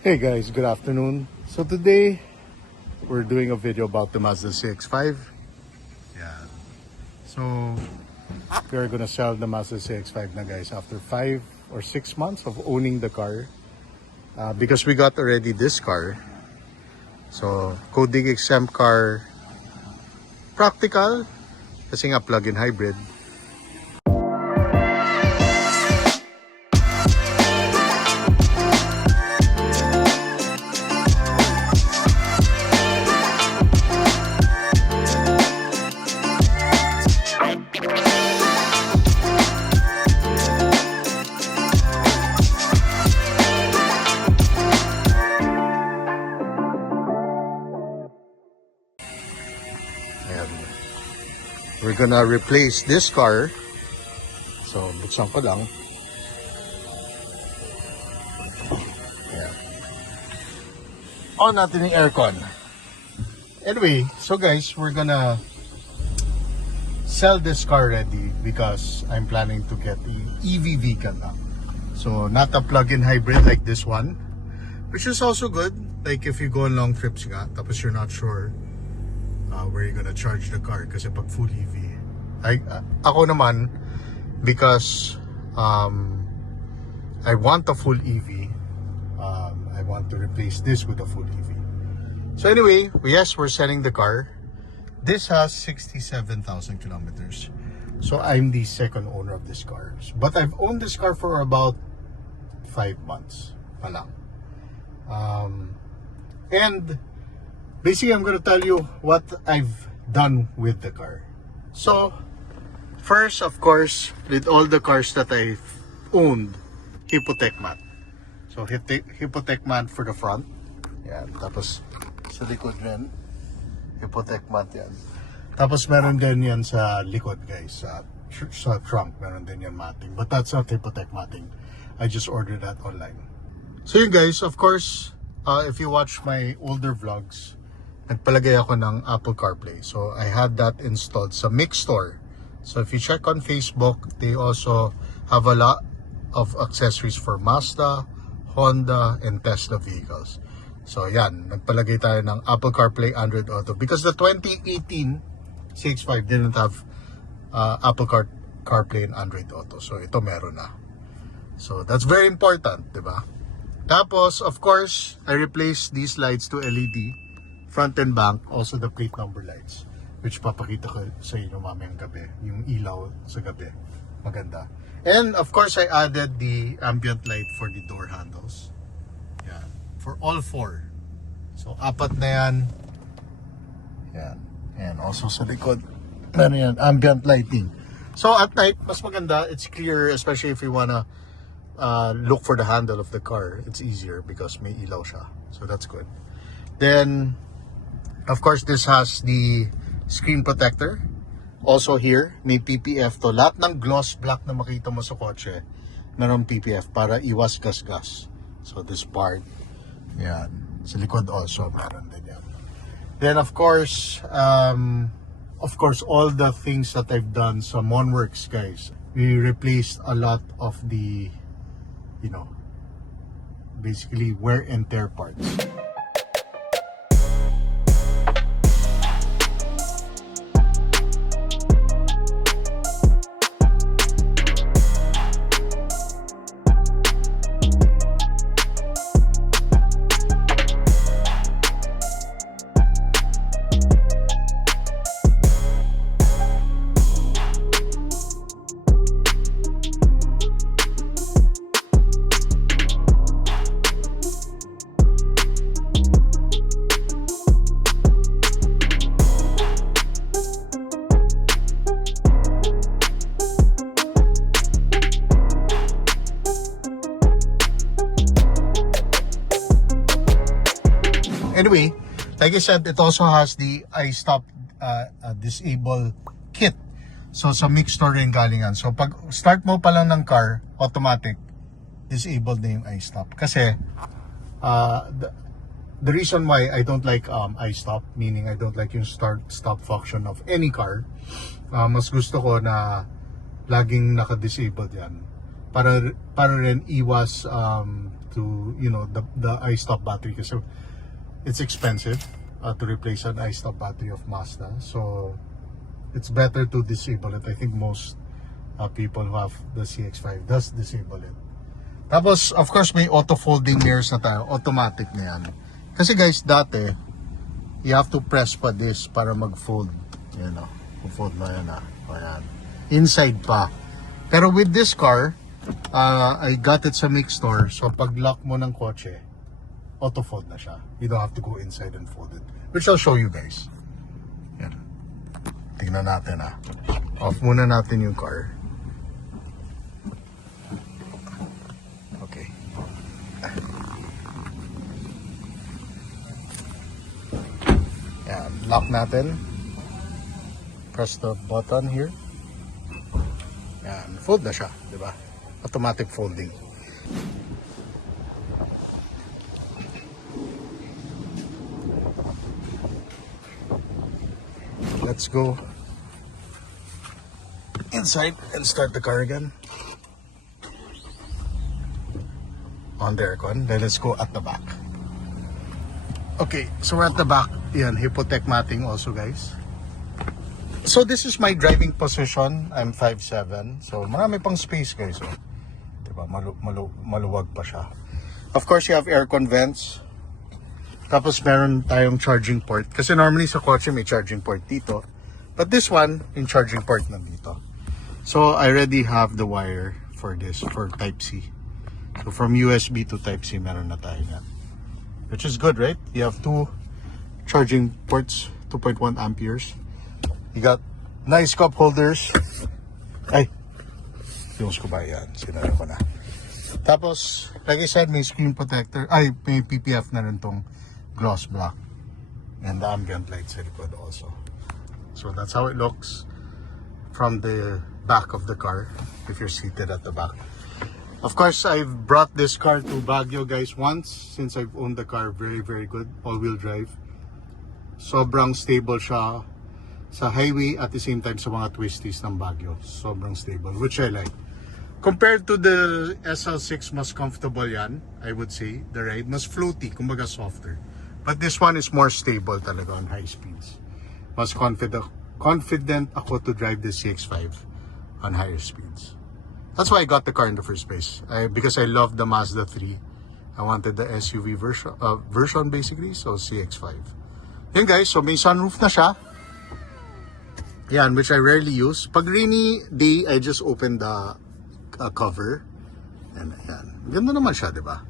Hey guys, good afternoon. So today we're doing a video about the Mazda CX-5. Yeah. So we're gonna sell the Mazda CX-5 na guys after 5 or 6 months of owning the car. Because we got already this car. So coding exempt car, practical kasi nga plug-in hybrid. We're gonna replace this car. So, buksan ko lang. Ayan. On natin yung aircon. Anyway, so guys, we're gonna sell this car already because I'm planning to get the EV vehicle now. So, not a plug-in hybrid like this one, which is also good. Like if you go on long trips nga, tapos you're not sure where you're gonna charge the car kasi pag full EV. Ako naman, because I want a full EV, I want to replace this with a full EV. So anyway, yes, we're selling the car. This has 67,000 kilometers. So I'm the second owner of this car. But I've owned this car for about 5 months pa lang. And basically, I'm gonna tell you what I've done with the car. So, first, of course, with all the cars that I've owned, Hypotec mat. So, Hypotec mat for the front. Yan. Tapos, sa likod rin, Hypotec mat yan. Tapos, meron din yan sa likod, guys. Sa trunk, meron din yan matting. But that's not Hypotec matting. I just ordered that online. So, you guys, of course, if you watch my older vlogs, nagpalagay ako ng Apple CarPlay. So, I had that installed sa Mix Store. So, if you check on Facebook, they also have a lot of accessories for Mazda, Honda, and Tesla vehicles. So, yan. Nagpalagay tayo ng Apple CarPlay, Android Auto. Because the 2018 CX-5 didn't have Apple CarPlay and Android Auto. So, ito meron na. So, that's very important, diba? Tapos, of course, I replaced these lights to LED. Front and back, also the plate number lights, which papakita ko sa inyo mamayang gabi, yung ilaw sa gabi, maganda. And of course, I added the ambient light for the door handles. Yeah, for all 4. So, 4 na yan. Yan. And also sa likod, meron yan, ambient lighting. So, at night, mas maganda, it's clear, especially if you wanna look for the handle of the car. It's easier because may ilaw siya. So, that's good. Then, of course, this has the screen protector. Also here, may PPF to. Lahat ng gloss black na makita mo sa kotse, meron PPF para iwas gas-gas. So this part, yan. Sa likod also, meron din yan. Then of course, all the things that I've done sa Monworks, guys. We replaced a lot of the, basically wear and tear parts. Anyway, like I said, it also has the iStop disable kit. So, sa Mix Store rin galingan. So, pag start mo pa lang ng car, automatic, disabled na yung iStop. Kasi, the reason why I don't like iStop, meaning I don't like yung start-stop function of any car, mas gusto ko na laging naka-disabled yan. para rin iwas to, you know, the iStop battery kasi it's expensive to replace an iStop battery of Mazda. So it's better to disable it. I think most people who have the CX-5 does disable it. Tapos, of course, may auto-folding mirrors na tayo. Automatic na yan. Kasi guys, dati, you have to press pa this para mag-fold. Yan o. Fold na yan ah. Ayan. Inside pa. Pero with this car, I got it sa mix store. So, pag lock mo ng kotse, auto-fold na siya. You don't have to go inside and fold it. Which I'll show you guys. Yan. Tingnan natin ah. Off muna natin yung car. Okay. Yan. Lock natin. Press the button here. Yan. Fold na siya. Diba? Automatic folding. Let's go inside and start the car again. On the aircon. Then let's go at the back. Okay, so we're at the back. Yan, Hypotec matting also, guys. So this is my driving position. I'm 5'7". So marami pang space, guys. Oh. Diba? Maluwag pa siya. Of course, you have aircon vents. Tapos meron tayong charging port. Kasi normally sa kotse may charging port dito. But this one, yung charging port nandito. So I already have the wire for this, for Type-C. So from USB to Type-C, meron na tayo yan. Which is good, right? You have two charging ports, 2.1 amperes. You got nice cup holders. Ay, yung ko ba yan? Sinara ko na. Tapos, like I said, may screen protector. Ay, may PPF na rin tong gloss black. And the ambient light sa likod also. So that's how it looks from the back of the car if you're seated at the back. Of course, I've brought this car to Baguio, guys, once since I've owned the car. Very, very good. All-wheel drive. Sobrang stable siya sa highway at the same time sa mga twisties ng Baguio. Sobrang stable, which I like. Compared to the SL6, mas comfortable yan, I would say. The ride, mas floaty, kumbaga softer. But this one is more stable talaga on high speeds. Mas confident ako to drive the CX-5 on higher speeds. That's why I got the car in the first place. Because I love the Mazda 3. I wanted the SUV version basically, so CX-5. Yan guys, so may sunroof na siya. Yan, which I rarely use. Pag rainy day, I just open the cover. And yan. Ganda naman siya, di ba?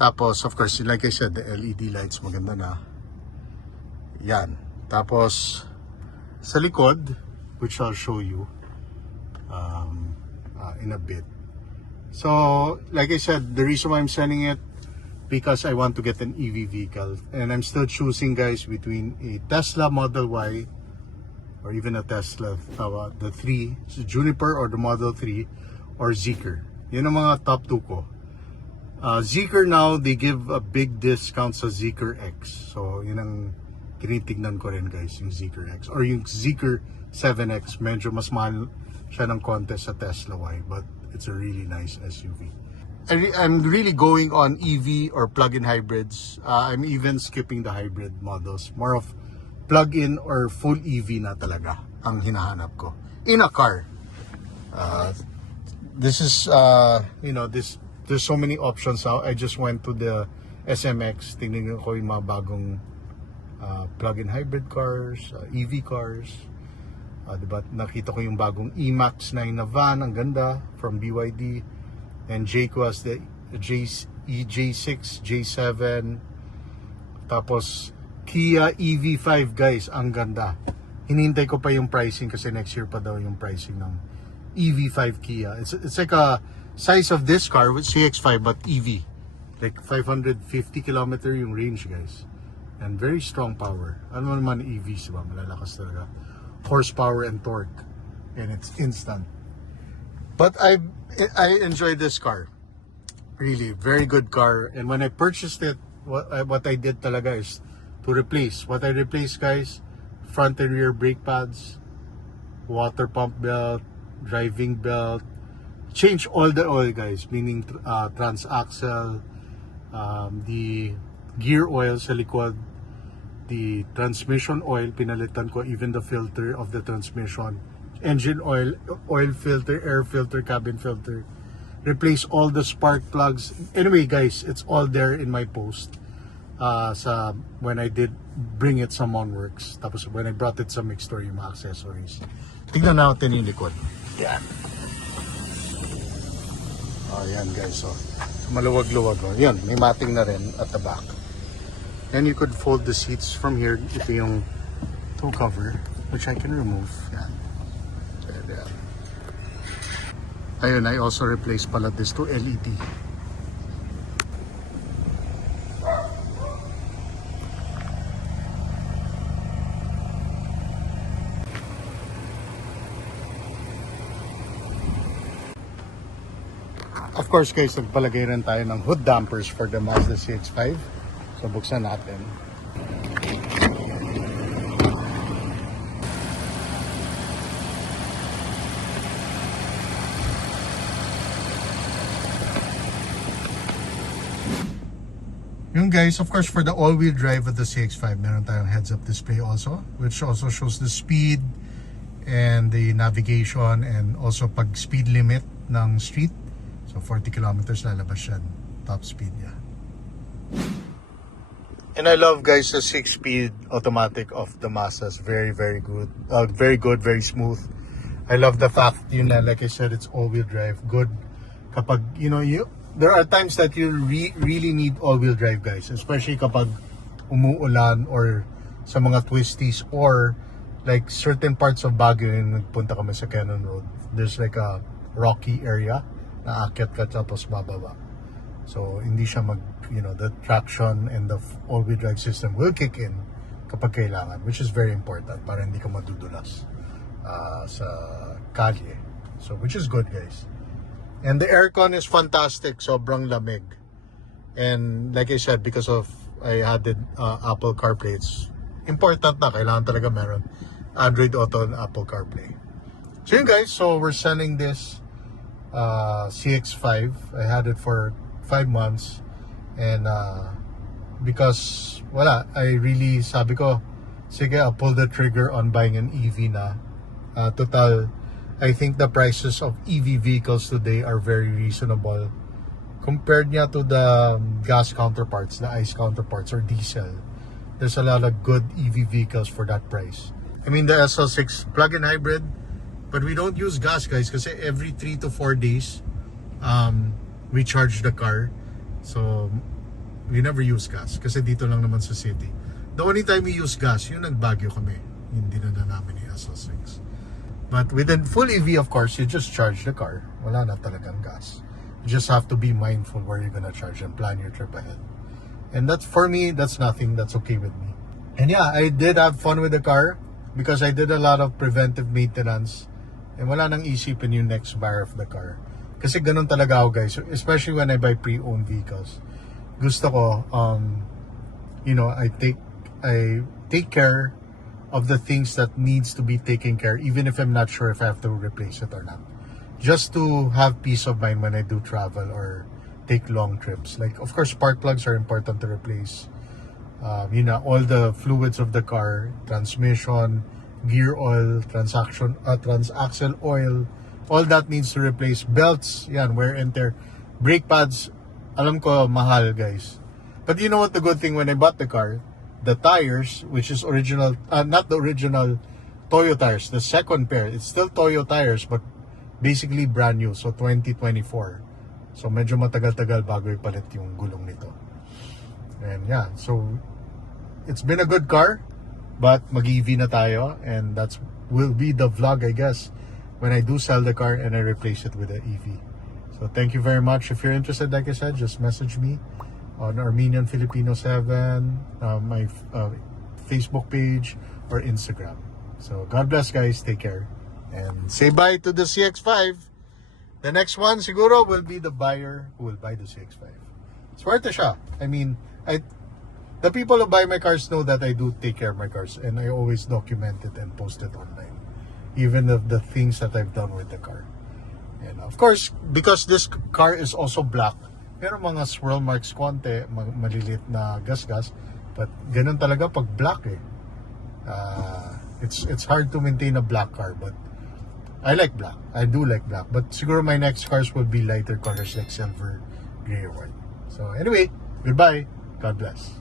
Tapos, of course, like I said, the LED lights maganda na. Yan. Tapos, sa likod, which I'll show you in a bit. So, like I said, the reason why I'm selling it, because I want to get an EV vehicle. And I'm still choosing, guys, between a Tesla Model Y or even a Tesla, the 3, so Juniper or the Model 3 or Zeekr. Yun ang mga top 2 ko. Zeekr now, they give a big discount sa Zeekr X. So, yun ang tinitignan ko rin, guys, yung Zeekr X. Or yung Zeekr 7X, medyo mas mahal siya ng konti sa Tesla Y. But it's a really nice SUV. I'm really going on EV or plug-in hybrids. I'm even skipping the hybrid models. More of plug-in or full EV na talaga ang hinahanap ko in a car. This is, you know, there's so many options now. I just went to the SMX. Tingnan ko yung mga bagong plug-in hybrid cars, EV cars. Diba? Nakita ko yung bagong E-Max 9 na van. Ang ganda from BYD. And Jayco has the J6, J7. Tapos Kia EV5, guys. Ang ganda. Hinihintay ko pa yung pricing kasi next year pa daw yung pricing ng EV5 Kia. It's like a size of this car with CX-5 but EV. Like 550 kilometer yung range, guys. And very strong power. Ano naman EVs, diba? Malalakas talaga. Horsepower and torque. And it's instant. But I enjoy this car. Really, very good car. And when I purchased it, what I did talaga is to replace. What I replaced, guys, front and rear brake pads, water pump belt, driving belt, change all the oil, guys, meaning transaxle, the gear oil sa likod, the transmission oil, pinalitan ko, even the filter of the transmission, engine oil, oil filter, air filter, cabin filter, replace all the spark plugs. Anyway, guys, it's all there in my post sa when I did bring it sa Monworks, tapos when I brought it sa Mixstore, yung mga accessories. Tingnan natin yung likod. Yan. Oh, yan guys, so maluwag-luwag. Oh. Yan, may mating na rin at the back. And you could fold the seats from here. Ito yung toe cover, which I can remove. Yan. There. Ayun, I also replaced pala this to LED. Of course guys, nagpalagay rin tayo ng hood dampers for the Mazda CX-5. So buksan natin. Yung guys, of course, for the all-wheel drive of the CX-5, meron tayong heads-up display also, which also shows the speed and the navigation and also pag speed limit ng street. So 40 kilometers lalabas siya, top speed niya. And I love guys the 6-speed automatic of the Mazda. Very good. Very smooth. I love the fact, yun na, like I said, it's all-wheel drive. Good kapag, there are times that you really need all-wheel drive guys, especially kapag umuulan or sa mga twisties or like certain parts of Baguio yung nagpunta kami sa Cannon Road. There's like a rocky area na aakyat ka tapos bababa. So hindi siya the traction and the all-wheel drive system will kick in kapag kailangan, which is very important para hindi ka madudulas sa kalye. So which is good guys. And the aircon is fantastic, sobrang lamig. And like I said, because of I added Apple CarPlay, it's important na, kailangan talaga meron Android Auto and Apple CarPlay. So yun guys, so we're selling this CX-5. I had it for 5 months. And because I really sabi ko, sige, I'll pull the trigger on buying an EV na. Total, I think the prices of EV vehicles today are very reasonable compared niya to the gas counterparts, the ICE counterparts or diesel. There's a lot of good EV vehicles for that price. I mean the SL6 plug-in hybrid, but we don't use gas guys kasi every 3 to 4 days we charge the car. So we never use gas kasi dito lang naman sa city. The only time we use gas, yung nag-Baguio kami, hindi na namin yung SL6. But with a full EV, of course, you just charge the car. Wala na talagang gas. You just have to be mindful where you're gonna charge and plan your trip ahead. And that's, for me, that's nothing. That's okay with me. And yeah, I did have fun with the car because I did a lot of preventive maintenance. And wala nang isipin yung next buyer of the car. Kasi ganun talaga ako guys. Especially when I buy pre-owned vehicles. Gusto ko, I take care of the things that needs to be taken care, even if I'm not sure if I have to replace it or not. Just to have peace of mind when I do travel or take long trips. Like, of course, spark plugs are important to replace. All the fluids of the car, transmission, gear oil, transaxle oil, all that needs to replace. Belts, yan, wear and tear. Brake pads, alam ko, mahal, guys. But you know what the good thing when I bought the car? The tires, which is original, not the original Toyo tires, the second pair, it's still Toyo tires, but basically brand new, so 2024. So medyo matagal-tagal bago ipalit yung gulong nito. And yeah, so it's been a good car, but mag-EV na tayo, and that's will be the vlog, I guess, when I do sell the car and I replace it with an EV. So thank you very much. If you're interested, like I said, just message me on Armenian Filipino 7, my Facebook page or Instagram. So God bless guys, take care, and say bye to the CX-5. The next one siguro will be the buyer who will buy the CX-5. Swerte siya. I mean, the people who buy my cars know that I do take care of my cars, and I always document it and post it online, even the things that I've done with the car. And of course, because this car is also black, meron mga swirl marks konti, maliliit na gas-gas. But ganun talaga pag black eh. It's hard to maintain a black car, but I like black. I do like black. But siguro my next cars will be lighter colors like silver, gray, or white. So anyway, goodbye. God bless.